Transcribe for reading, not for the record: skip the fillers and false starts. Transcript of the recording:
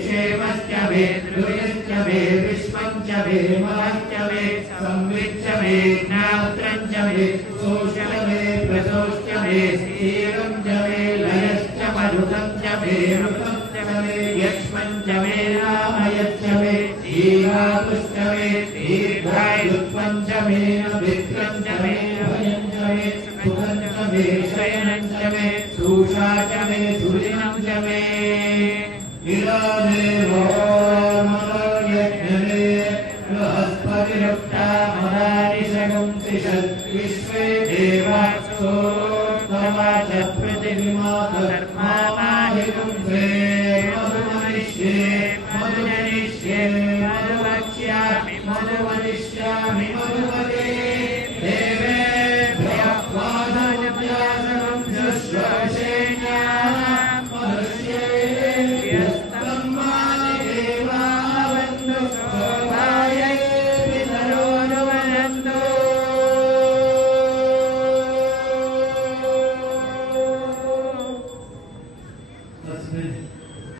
क्षेमश्च मे ध्रुवश्च मे विश्वञ्च मे महश्च मे संविच्च मे ज्ञात्रञ्च मे सोऽश्च मे प्रसोऽश्च मे स्थिरञ्च मे लयश्च मरुतञ्च मे ऋतञ्च मे यक्ष्मञ्च मे रामयश्च मे दीर्घायुश्च मे दीर्घायुत्वञ्च मे विक्रञ्च मे भयञ्च मे सुखञ्च मे शयनञ्च मे सूषा च मे सुदिनञ्च मे इदमेवो मनोयज्ञमे बृहस्पतिरुक्ता मदानिशगुंसिषत् विश्वे देवासो तवाच प्रतिविमातर्मामाहिगुंसे मधुमनिष्ये